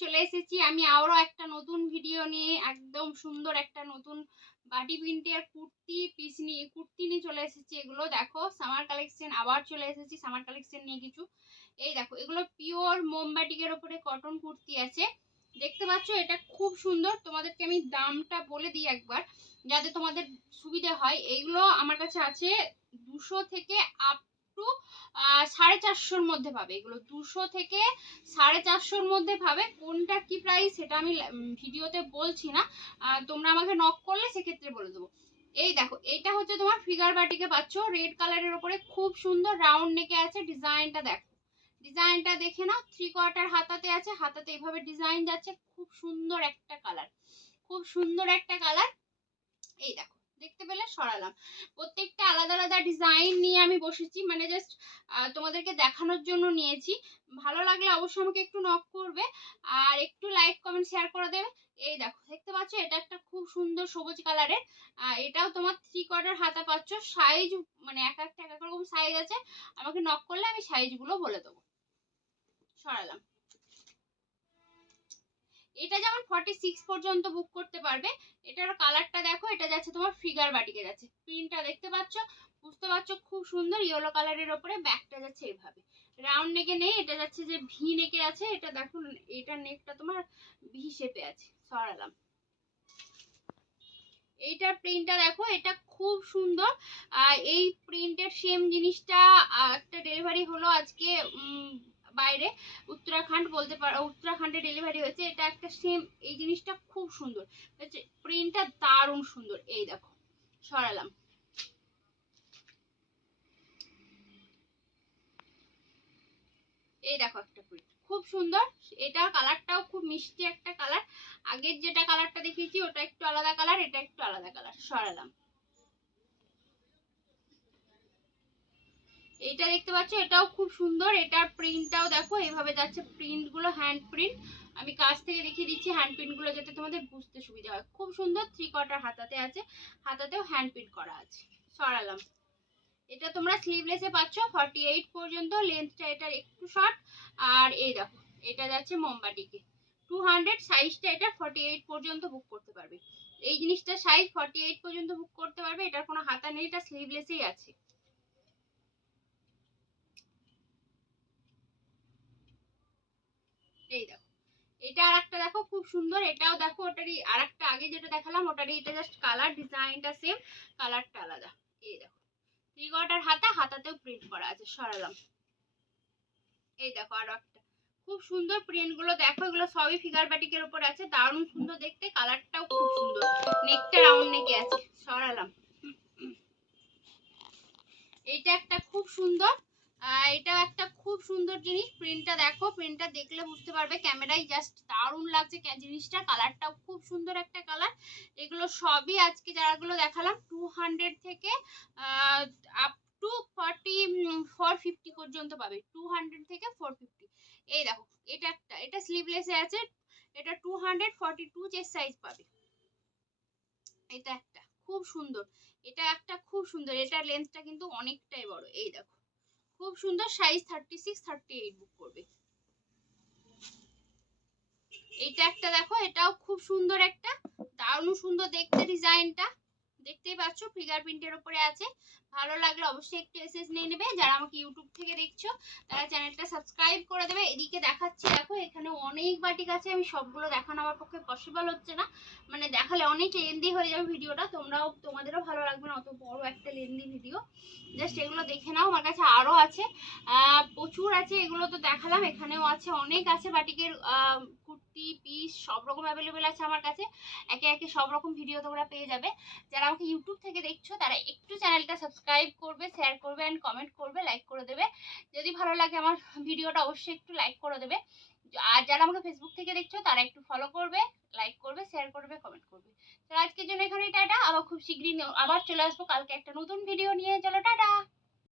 চলে এসেছি আমি আরও একটা নতুন ভিডিও নিয়ে। একদম সুন্দর একটা নতুন বাটি প্রিন্টের কুর্তি নিয়ে চলে এসেছি। এগুলো দেখো সামার কালেকশন, আবার চলে এসেছি সামার কালেকশন নিয়ে কিছু। এই দেখো এগুলো পিওর মোমবাটিকের ওপরে কটন কুর্তি আছে, দেখতে পাচ্ছ। এটা খুব সুন্দর। তোমাদেরকে আমি দামটা বলে দিই একবার যাতে তোমাদের সুবিধা হয়। এইগুলো আমার কাছে আছে 200 থেকে আপ টু 450-র মধ্যে পাবে। এগুলো 200 থেকে 450-র মধ্যে পাবে। কোনটা কি প্রাইস সেটা আমি ভিডিওতে বলছি না, তোমরা আমাকে নক করলে সেক্ষেত্রে বলে দেবো। এই দেখো এটা হচ্ছে তোমার ফিগার বাটিকে পাচ্ছ, রেড কালারের ওপরে খুব সুন্দর রাউন্ড নেকে আছে। ডিজাইনটা দেখো, ডিজাইনটা দেখে নাও। 3/4 হাতাতে আছে, হাতাতে এইভাবে ডিজাইন যাচ্ছে। খুব সুন্দর একটা কালার, খুব সুন্দর একটা কালার। এই দেখো দেখতে পেলে, সরালাম। প্রত্যেকটা আলাদা আলাদা ডিজাইন নিয়ে আমি বসেছি, মানে জাস্ট তোমাদেরকে দেখানোর জন্য নিয়েছি। ভালো লাগলে অবশ্যই আমাকে একটু নক করবে আর একটু লাইক কমেন্ট শেয়ার করে দেবে। এই দেখো দেখতে পাচ্ছ এটা একটা খুব সুন্দর সবুজ কালারের। এটাও তোমার 3/4 হাতা পাচ্ছ। সাইজ মানে এক এক রকম সাইজ আছে, আমাকে নক করলে আমি সাইজগুলো বলে দেবো। সরালাম। এটা যেমন 46 পর্যন্ত বুক করতে পারবে। এটার কালারটা দেখো, এটা যাচ্ছে তোমার ফিগার বাটিকে যাচ্ছে। প্রিন্টটা দেখতে পাচ্ছ, বুঝতে পারছো, খুব সুন্দর ইয়েলো কালারের ওপরে। ব্যাকটা যাচ্ছে এভাবে রাউন্ড নেকে নেই, এটা যাচ্ছে যে ভি নেকে আছে। এটা দেখো এটার নেকটা তোমার ভি শেপে আছে। সরালাম। এইটার প্রিন্টটা দেখো, এটা খুব সুন্দর। এই প্রিন্টের সেম জিনিসটা একটা ডেলিভারি হলো আজকে বাইরে, উত্তরাখণ্ড বলতে পারো, উত্তরাখণ্ডে ডেলিভারি হয়েছে। এটা একটা সেম, এই জিনিসটা খুব সুন্দর, প্রিন্টটা দারুণ সুন্দর। এই দেখো সরালাম। এই দেখো একটা প্রিন্ট খুব সুন্দর। এটা কালারটাও খুব মিষ্টি একটা কালার। আগের যেটা কালারটা দেখিয়েছি ওটা একটু আলাদা কালার, এটা একটু আলাদা কালার। সরালাম। এটা দেখতে পাচ্ছ, এটাও খুব সুন্দর। এটার প্রিন্টটাও দেখো এইভাবে যাচ্ছে। প্রিন্ট গুলো হ্যান্ড প্রিন্ট, আমি কাছ থেকে দেখিয়ে দিচ্ছি হ্যান্ড প্রিন্ট গুলো যাতে তোমাদের বুঝতে সুবিধা হয়। খুব সুন্দর। 3/4 হাতাতে আছে, হাতাতেও হ্যান্ড প্রিন্ট করা আছে। সরালাম। এটা তোমরা স্লিভলেসে পাচ্ছ 48 পর্যন্ত। লেন্থটা এটার একটু শর্ট। আর এই দেখো এটা যাচ্ছে মোমবাটিকে 200 সাইজটা। এটা 48 পর্যন্ত বুক করতে পারবে। এই জিনিসটা সাইজ 48 পর্যন্ত বুক করতে পারবে। এটার কোনো হাতা নেই, এটা স্লিভলেসেই আছে। এই দেখো এটা আর একটা দেখো খুব সুন্দর। এটাও দেখো ওটারই আর একটা, আগে যেটা দেখালাম ওটারই এটা জাস্ট কালার, ডিজাইনটা সেম, কালারটা আলাদা। এই দেখো 3/4 হাতা, হাতাতেও প্রিন্ট করা আছে। সরালাম। এই দেখো আরো একটা খুব সুন্দর। প্রিন্ট গুলো দেখো, এগুলো সবই ফিগার বাটিকের উপর আছে। দারুণ সুন্দর দেখতে, কালারটাও খুব সুন্দর। নেকটা রাউন্ড নেকে আছে। সরালাম। এইটা একটা খুব সুন্দর, এটা একটা খুব সুন্দর জিনিস। প্রিন্টটা দেখো, প্রিন্টটা দেখলে বুঝতে পারবে, ক্যামেরায় জাস্ট দারুণ লাগছে জিনিসটা। কালারটাও খুব সুন্দর একটা কালার। এগুলো সবই আজকে যারাগুলো দেখালাম 200 থেকে আপ টু 450 পর্যন্ত পাবে। 200 থেকে 450। এই দেখো এটা একটা, এটা স্লিভলেসে আছে। এটা 242 চেস্ট সাইজ পাবে। এটা একটা খুব সুন্দর, এটা একটা খুব সুন্দর। এটার লেন্থটা কিন্তু অনেকটাই বড়। এই দেখো খুব সুন্দর। সাইজ 36 38 বুক করবে। এইটা একটা দেখো, এটাও খুব সুন্দর একটা, দারুণ সুন্দর দেখতে। ডিজাইনটা দেখতেই পাচ্ছ, ফিগার প্রিন্টের উপরে আছে। ভালো লাগলে অবশ্যই একটু এসএস নিয়ে নেবে। যারা আমাকে ইউটিউব থেকে দেখছো তারা চ্যানেলটা সাবস্ক্রাইব করে দেবে। এদিকে দেখাচ্ছি দেখো, এখানে অনেক বাটিক আছে। আমি সবগুলো দেখানো আমার পক্ষে পসিবল হচ্ছে না, মানে দেখালে অনেক লেন্দি হয়ে যাবে ভিডিওটা। তোমাদেরও ভালো লাগবে না অত বড় একটা লেন্দি ভিডিও। জাস্ট এগুলো দেখে নাও, আমার কাছে আরো আছে, প্রচুর আছে। এগুলো তো দেখালাম, এখানেও আছে, অনেক আছে বাটিকের কুর্তি পিস সব রকম অ্যাভেলেবেল আছে আমার কাছে। একে একে সব রকম ভিডিও তোমরা পেয়ে যাবে। যারা আমাকে ইউটিউব থেকে দেখছো তারা একটু চ্যানেলটা সাবস্ক্রাইব করবে, শেয়ার করবে এন্ড কমেন্ট করবে, লাইক করে দেবে। যদি ভালো লাগে আমার ভিডিওটা অবশ্যই একটু লাইক করে দেবে। আর যারা আমাকে ফেসবুক থেকে দেখছো তারা একটু ফলো করবে, লাইক করবে, শেয়ার করবে, কমেন্ট করবে। তো আজকের জন্য এখানেই টাটা। আবার খুব শীঘ্রই আবার চলে আসবো কালকে একটা নতুন ভিডিও নিয়ে। চলো টাটা।